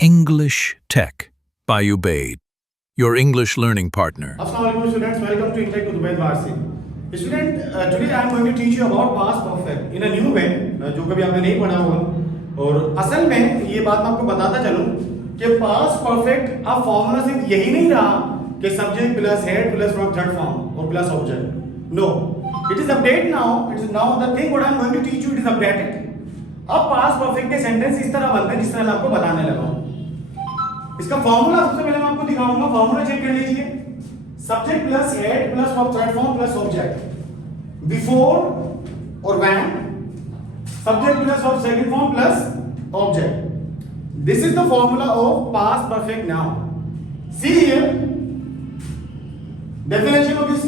English Tech by Ubaid, your English learning partner. Assalamualaikum students, welcome to Intech with Ubaid Warsi. Student, today I am going to teach you about past perfect in a new way, जो कभी आपने नहीं पढ़ा होगा। और असल में ये बात मैं आपको बताता चलूं कि past perfect अब फॉर्मूला सिर्फ यही नहीं रहा कि subject plus head plus verb third form और plus object. No, it is updated now. It is now the thing what I am going to teach you. It is updated. अब past perfect के sentence इस तरह बनते हैं जिस तरह मैं आपको बताने लगा हूँ। इसका फॉर्मूला सबसे पहले मैं आपको दिखाऊंगा। फॉर्मूला चेक कर लीजिए। Subject plus had plus verb third form plus object before और when, subject plus verb second form plus object. This is the formula of past perfect now. See here definition of this.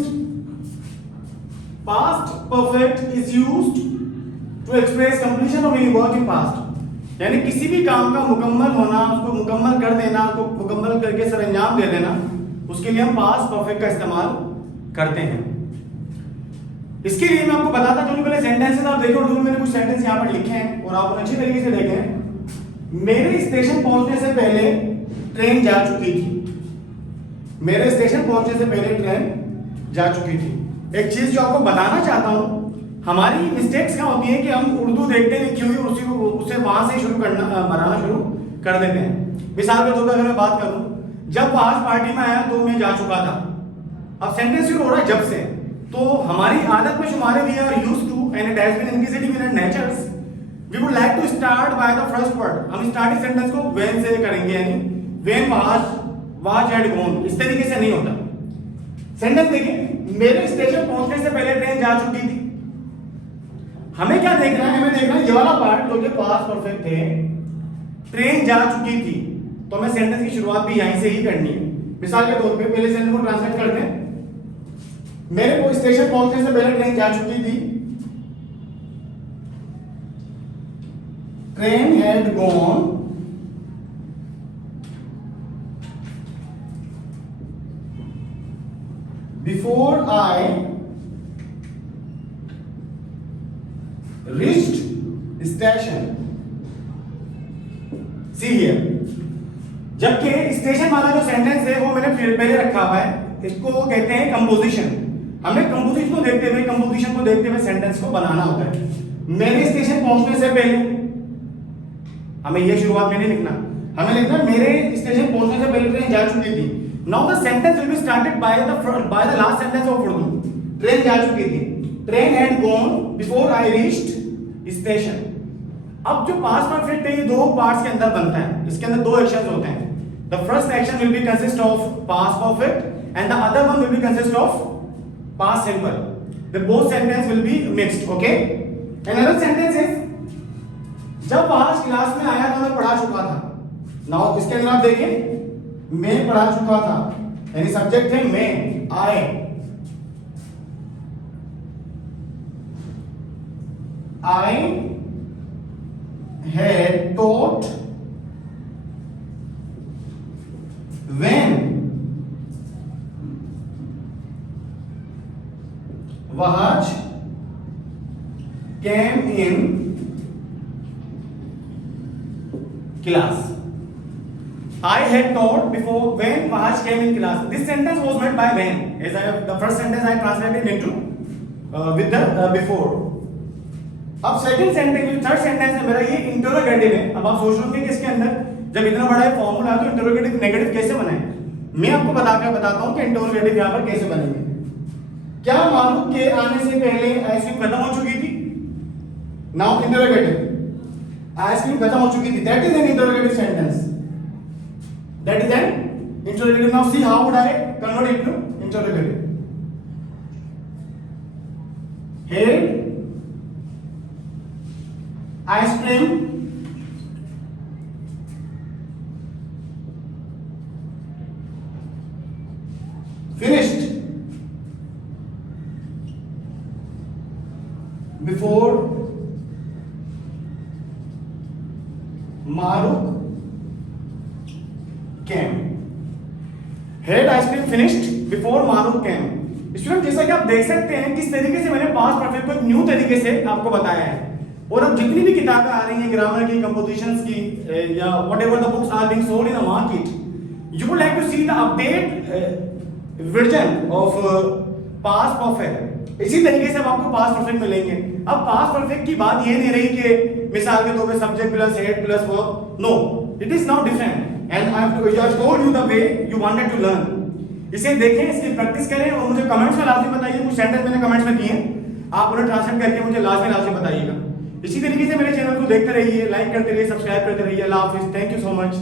Past perfect is used to express completion of any work in past, यानी किसी भी काम का मुकम्मल होना, उसको मुकम्मल कर देना, उसको मुकम्मल करके सरअंजाम दे देना, उसके लिए हम पास्ट परफेक्ट का इस्तेमाल करते हैं। इसके लिए मैं आपको बताता चलूं, पहले सेंटेंसेस आप देखो। उर्दू में मैंने कुछ सेंटेंस यहाँ पर लिखे हैं और आप अच्छी तरीके से देखें। मेरे स्टेशन पहुंचने से पहले ट्रेन जा चुकी थी। मेरे स्टेशन पहुंचने से पहले ट्रेन जा चुकी थी। एक चीज जो आपको बताना चाहता हूं, हमारी मिस्टेक्स क्या होती है कि हम उर्दू देखते हैं लिखी हुई और उसे वहां से शुरू करना बनाना शुरू कर देते हैं। मिसाल के तौर पर अगर मैं बात करूं, जब आज पार्टी में आया तो मैं जा चुका था। अब सेंटेंस शुरू हो रहा है जब से, तो हमारी आदत में शुमार है, we are used to and it has been increasing in our natures, we would like to start by the first word. हम स्टार्टिंग सेंटेंस को व्हेन से करेंगे, यानी व्हेन वाज हैड गॉन। इस तरीके से नहीं होता। सेंटेंस देखिए, मेरे स्टेशन पहुंचने से पहले ट्रेन जा चुकी थी। हमें क्या देखना है? हमें देखना है ये वाला पार्ट जो कि पास्ट परफेक्ट है, ट्रेन जा चुकी थी। तो हमें सेंटेंस की शुरुआत भी यहीं से ही करनी है। मिसाल के तौर पे पहले सेंटेंस को ट्रांसलेट करते हैं। मेरे को स्टेशन पहुंचने से पहले ट्रेन जा चुकी थी। Train had gone before I reached station. See here. जबकि स्टेशन वाला जो सेंटेंस है वो मैंने पहले रखा हुआ है, इसको कहते हैं कंपोजिशन। हमें कंपोजिशन को देखते हुए सेंटेंस को बनाना होता है। मेरे स्टेशन पहुंचने से पहले, हमें ये शुरुआत में नहीं लिखना, हमें लिखना मेरे स्टेशन पहुंचने से पहले ट्रेन जा चुकी थी। Now the sentence will be started by the last sentence of Urdu. Train जा चुकी थी, train had gone before I reached station. अब जो पास्ट परफेक्ट है ये दो पार्ट्स के अंदर बनता है। इसके अंदर दो एक्शंस होते हैं। The first action will be consist of past perfect and the other one will be consist of past simple. The both sentence will be mixed, okay. Another sentence is, जब आज क्लास में आया तो मैं पढ़ा चुका था। नाउ इसके अंदर आप देखें, मैं पढ़ा चुका था, यानी सब्जेक्ट है मैं, आई। I had taught when Wahaj came in class. I had taught before when Wahaj came in class. This sentence was made by when, as the first sentence I translated into with the before. अब second sentence, third sentence है मेरा, ये interrogative है। अब आप सोच रहे कि इसके अंदर जब इतना बड़ा है फॉर्मूला तो इंटरोगेटिव नेगेटिव कैसे बनाए। मैं आपको बताता हूं कि इंटरोगेटिव यहां पर कैसे बनेंगे। क्या मालूम के आने से पहले आइसक्रीम खत्म हो चुकी थी। नाउ इंटरोगेटिव, आइसक्रीम खत्म हो चुकी थी, that is an interrogative sentence, that is an interrogative. Now see how would I convert it to interrogative. Had ice cream finished before Maruk came. Had ice cream finished before Maruk came. Student, जैसा कि आप देख सकते हैं किस तरीके से मैंने पास्ट परफेक्ट को एक न्यू तरीके से आपको बताया है। और अब जितनी भी किताबें आ रही हैं ग्रामर की, कंपोजिशंस की, या whatever the books are being sold in the market, you would like to see the update version of past perfect. इसी तरीके से अब आपको पास्ट परफेक्ट मिलेंगे। अब पास्ट परफेक्ट की बात ये नहीं रही कि मिसाल के तौर पे subject plus had plus verb, no, it is not different and I have told you the way you wanted to learn. इसे देखें, इसकी प्रैक्टिस करें और मुझे कमेंट्स में लाजमी बताइए। कुछ सेंटेंस मैंने कमेंट्स में दिए हैं, आप उन्हें ट्रांसलेट करके मुझे लाजमी बताइएगा। इसी तरीके से मेरे चैनल को देखते रहिए, लाइक करते रहिए, सब्सक्राइब करते रहिए। अल्लाह हाफिज़, थैंक यू सो मच।